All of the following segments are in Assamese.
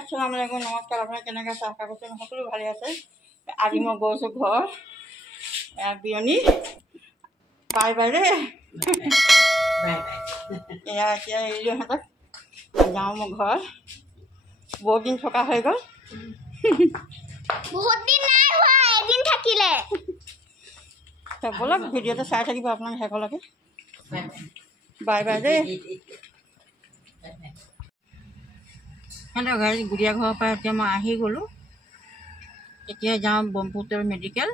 আসসালামু আলাইকুম নমস্কাৰ আপোনাৰ কেনেকৈ আছে আশা কৰিছোঁ সকলো ভালে আছে আজি মই গৈছোঁ ঘৰ বিয়নী বাই বাই দেই এয়া এতিয়া এৰিলোঁ সিহঁতক যাওঁ মই ঘৰ বহুত দিন থকা হৈ গ'ল বহুত দিন নাই হোৱা এদিন থাকিলে ব'লক ভিডিঅ'টো চাই থাকিব আপোনাক শেষলৈকে বাই বাই দেই হেল্ল' গাইজ গুৰিয়া ঘৰৰ পৰা এতিয়া মই আহি গ'লোঁ এতিয়া যাওঁ ব্ৰহ্মপুত্ৰ মেডিকেল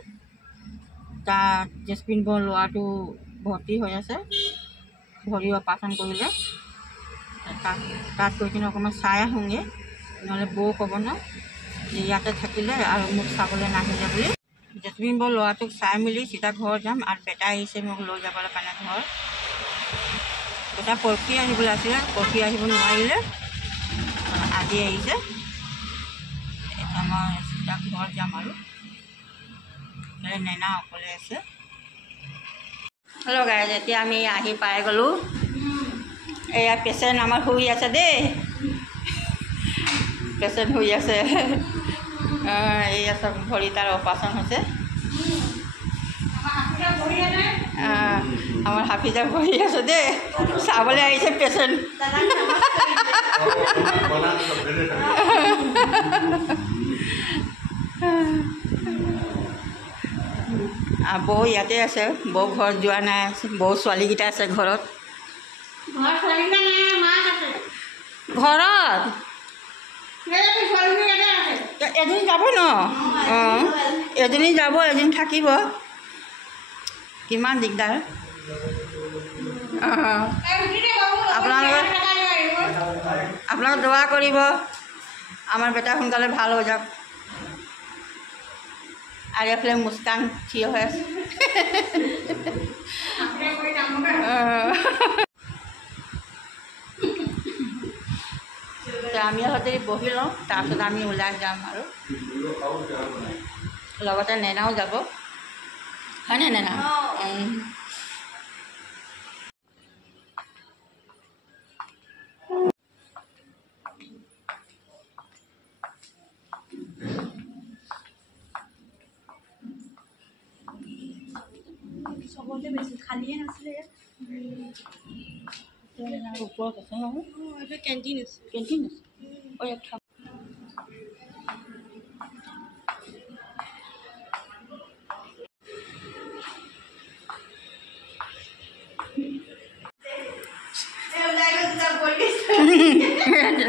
তাত জেচমিন বৰ ল'ৰাটো ভৰ্তি হৈ আছে ভৰি অপাৰেশ্যন কৰিলে তাত গৈ কিনে অকণমান চাই আহোঁগৈ নহ'লে বৌ ক'ব ন যে ইয়াতে থাকিলে আৰু মোক চাবলৈ নাহিলে বুলি জেচমিন বৰ ল'ৰাটোক চাই মেলি চিধা ঘৰ যাম আৰু বেটা আহিছে মোক লৈ যাবলৈ কাৰণে ঘৰ বেটা পৰখি আহিবলৈ আছিলে পৰখি আহিব নোৱাৰিলে আজি আহিছে এতিয়া মই চিধা ঘৰ যাম আৰু নেনা অকলে আছে হেল্ল' গাইজ এতিয়া আমি আহি পাই গ'লোঁ এয়া পেচেণ্ট আমাৰ শুই আছে দেই পেচেণ্ট শুই আছে এয়া চব ভৰি তাৰ অপাৰেশ্যন হৈছে আমাৰ হাফিজা বহি আছে দেই চাবলৈ আহিছে পেচেণ্ট বৌ ইয়াতে আছে বৌ ঘৰত যোৱা নাই বৌ ছোৱালীকেইটা আছে ঘৰত ঘৰত এজনী যাব ন অঁ এজনী যাব এজনী থাকিব কিমান দিগদাৰ আপোনালোকে দোৱা কৰিব আমাৰ বেটা সোনকালে ভাল হৈ যাওক আৰু এইফালে মুস্কান থিয় হৈ আছে আমি হয়তো বহি লওঁ তাৰপিছত আমি ওলাই যাম আৰু লগতে নেনাও যাব হয়নে নেনা চবতে বেছি খালিয়ে নাছিলে ওপৰত আছে নহয় এইটো কেণ্টিন আছে কেণ্টিন আছে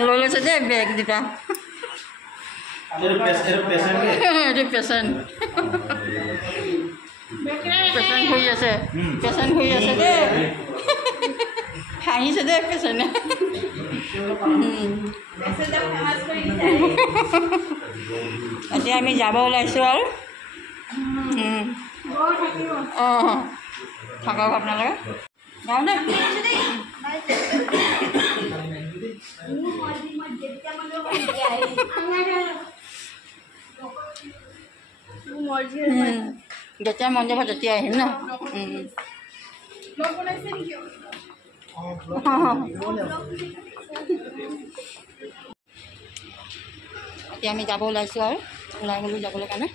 লৈ লৈছে দেই বেগ দুটা এইটো পেচেণ্ট শুই আছে পেচেণ্ট শুই আছে দেই হাঁহিছে দেই পেচেণ্টে এতিয়া আমি যাব ওলাইছোঁ আৰু অঁ থাকক আপোনালোকে যাওঁ দেই যেতিয়া মন যাব তেতিয়া আহিম ন এতিয়া আমি যাব ওলাইছোঁ আৰু ওলাই গ'লোঁ যাবলৈ কাৰণে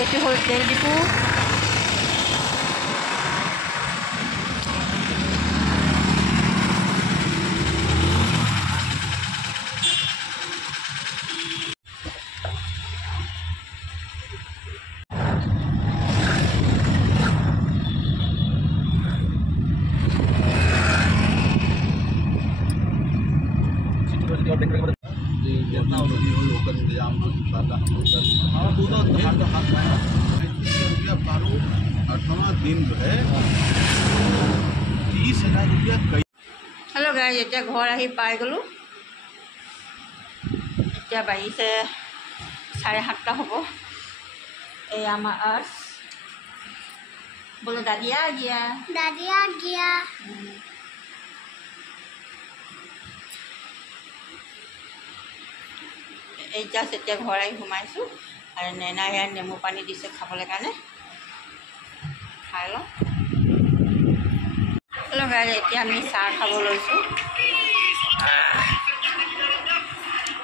এইটো হ'ল তেল ডিপু लोकल इंतजाम दिन जो है 30,000 रुपया হেল্ল' গাইজ এতিয়া ঘৰ আহি পাই গ'লোঁ এতিয়া বাজিছে 7:30 হ'ব এই আমাৰ আৰ্চ বোলো দাদিয়া গিয়া দাদিয়া গিয়া এই জাষ্ট এতিয়া ঘৰ আহি সোমাইছোঁ আৰু নেনা ইয়াত নেমু পানী দিছে খাবলৈ কাৰণে খাই লওঁ। হেল্ল' গাইজ, এতিয়া আমি চাহ খাব লৈছোঁ।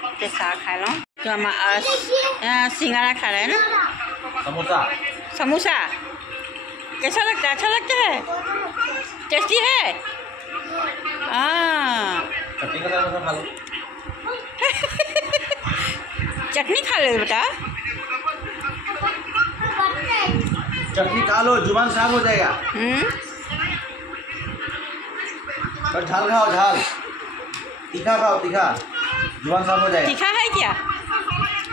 এতিয়া চাহ খাই লওঁ। तो हमारा सिंगारा खा रहे हैं ना, समोसा समोसा कैसा लगता है? अच्छा लगता है, टेस्टी है। हाँ चटनी का साथ खा लो। चटनी खा लो बेटा, चटनी खा लो, जुबान साफ हो जाएगा। पर झाल खाओ, झाल तीखा खाओ, तीखा जुबान साफ हो जाएगा। तीखा है क्या?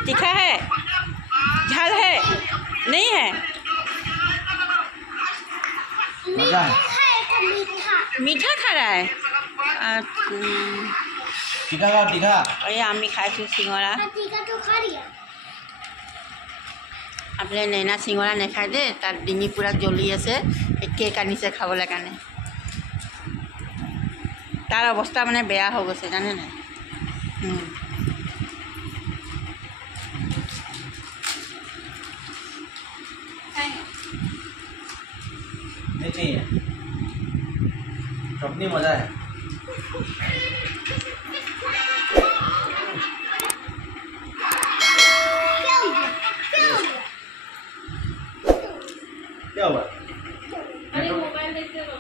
तीखा है, झाल है, नहीं है? मजा है, मीठा खा रहा है। तीखा खाओ, तीखा। और ये आमी खाई सिंगड़ा। अपने नैना सिंगड़ा नाखाय दे, तार डिंगी पूरा জ্বলি আছে। কেক আনিছে খাবলৈ কাৰণে। তাৰ অৱস্থা মানে বেয়া হৈ গৈছে, জানে নাই? नहीं है, चटनी मजा है। क्या हुआ? अरे मोबाइल देखते रहो।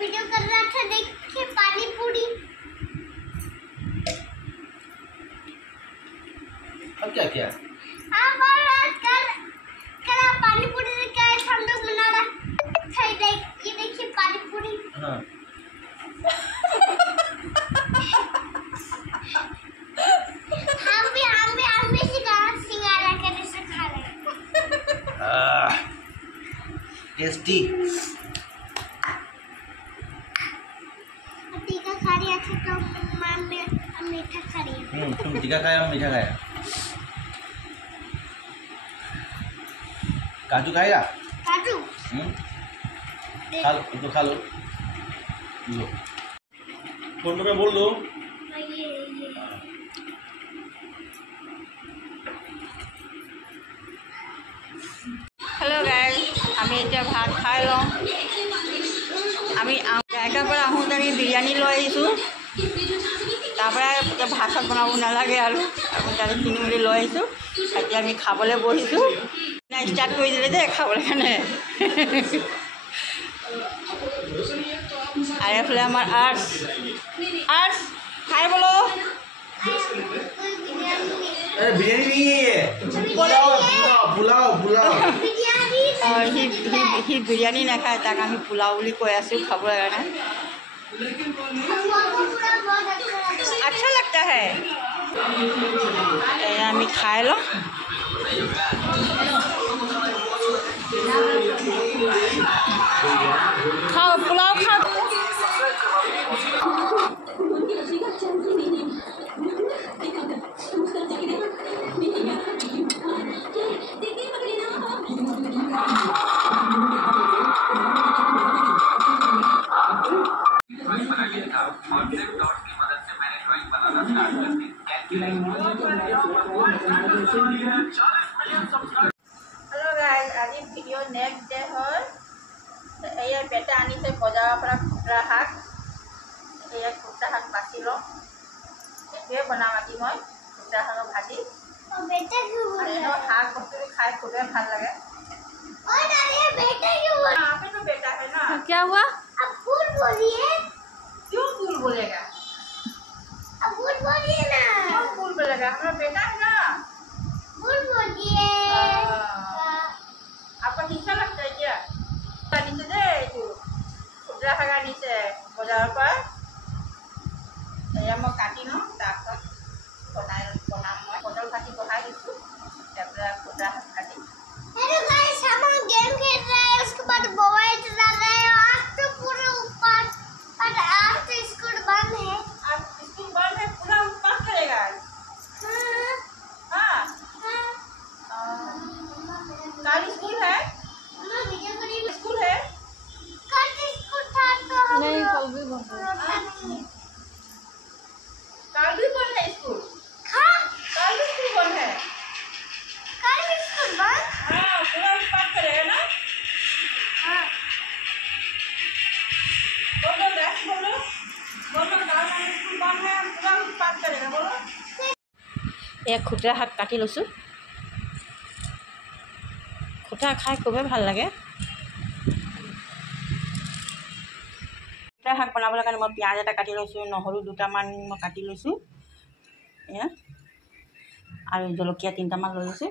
वीडियो कर रहा था, देखिए पानी पूरी। अब क्या किया? आप कल पानी पूरी का हम लोग बना रहा था। ये देखिए पानी पूरी। हाँ। हम भी सिंगारा करने से खा रहे हैं। टेस्टी। तीखा खा रही है तो मां में मीठा खा रही है। तुम तीखा खाया, हम मीठा खाया। काजू खाएगा? काजू खा लो, तो खा लो। लो फोन पे बोल दो। हेलो गाइज, আমি এতিয়া ভাত খাই লওঁ। আমি জায়গাৰ পৰা আহোঁতে আমি বিৰিয়ানী লৈ আহিছোঁ। তাৰপৰা এতিয়া ভাত চাত বনাব নালাগে আৰু তাতে কিনি মেলি লৈ আহিছোঁ। এতিয়া আমি খাবলৈ বহিছোঁ। ষ্টাৰ্ট কৰি দিলে দেই খাবলৈ কাৰণে। আৰু এইফালে আমাৰ আৰ্টছ খাই বলো। अरे बिरयानी नहीं है ये, पुलाव पुलाव पुलाव। সি বিৰিয়ানী নাখায়, তাক আমি পোলাও বুলি কৈ আছোঁ খাবলৈ কাৰণে। अच्छा लगता है। আমি খাই লওঁ। খাও পোলাও খাও। हेलो गाइस, আজি ভিডিও নেক্সট ডে হয়। এই বেটা আনিছে বজাৰৰ পৰা খুচৰা শাক। এই খুচৰা শাক বাছি লওঁ, এইটোৱে বনাম আজি মই খুচৰা শাকৰ ভাজি। बेटा क्यों बोल रहा है? শাক বস্তুটো খাই খুবেই ভাল লাগে। और अरे बेटा क्यों बोल रहा आप ही तो बेटा है ना। है? क्या हुआ? अब फूल बोलिए। क्यों फूल बोलेगा? अब फूल बोलिए ना। क्यों फूल बोलेगा? हमारा बेटा है ना। फूल बोलिए। आपका हिस्सा लगता है क्या? नीचे दे खुदरा खागा नीचे बजार पर मैं काटी लूँ। बना मैं पटल भाजी बहाई दिसू। खुदरा भाजी। हेलो गाइस, हम गेम खेल रहे हैं, उसके बाद मोबाइल चला रहे हैं। आज तो पूरा ऊपर, और आज तो स्कूल बंद है। आज स्कूल बंद है, पूरा उपवास करेगा। हाँ। এয়া খুতুৰা শাক কাটি লৈছোঁ। খুতুৰা খাই খুবেই ভাল লাগে। খুতুৰা শাক বনাবলৈ কাৰণে মই পিঁয়াজ এটা কাটি লৈছোঁ, নহৰু দুটামান মই কাটি লৈছোঁ, এয়া আৰু জলকীয়া 3টামান লৈ লৈছোঁ।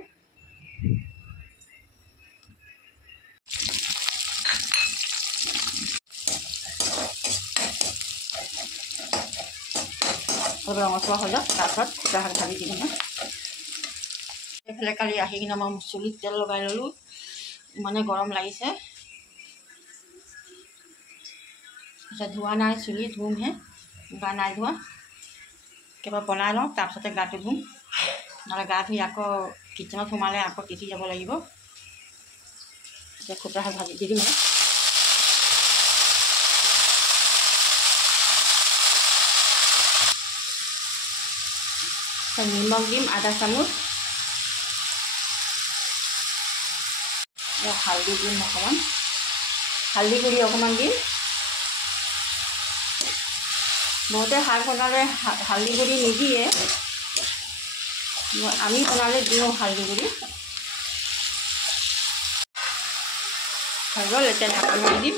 অলপ ৰঙচুৱা হৈ যাওক, তাৰপিছত খুতুৰা শাক ভাজি দিম। এইফালে কালি আহি কিনে মই চুলিত তেল লগাই ল'লোঁ, ইমানে গৰম লাগিছে। এতিয়া ধোৱা নাই চুলি, ধুমহে, গা নাই ধোৱা। কিবা বনাই লওঁ, তাৰপিছতে গাটো ধুম, নহ'লে গা ধুই আকৌ কিটচেনত সোমালে আকৌ তিতি যাব লাগিব। এতিয়া খুতুৰা শাক ভাজি দি দিম। নিমখ দিম আধা চামুচ, হালধি দিম অকণমান, হালধি গুড়ি অকণমান দিম। বহুতে শাক বনালে হালধি গুড়ি নিদিয়ে, আমি বনালে দিওঁ হালধি গুড়ি। হৈ গ'ল, এতিয়া ঢাকন মাৰি দিম।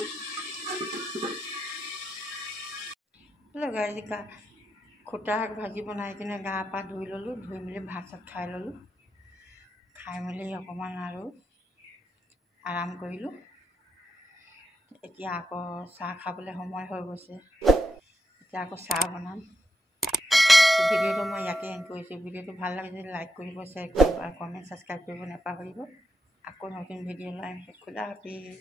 খুতুৰা শাক ভাজি বনাই কিনে গা পা ধুই ল'লোঁ, ধুই মেলি ভাত চাত খাই ল'লোঁ, খাই মেলি অকণমান আৰু আৰাম কৰিলোঁ। এতিয়া আকৌ চাহ খাবলৈ সময় হৈ গৈছে, এতিয়া আকৌ চাহ বনাম। ভিডিঅ'টো মই ইয়াতে এণ্ড কৰিছোঁ। ভিডিঅ'টো ভাল লাগে যদি লাইক কৰিব, শ্বেয়াৰ কৰিব আৰু কমেণ্ট ছাবস্ক্ৰাইব কৰিব নাপাহৰিব। আকৌ নতুন ভিডিঅ' লৈ আহিম। খোদা হাফিজ।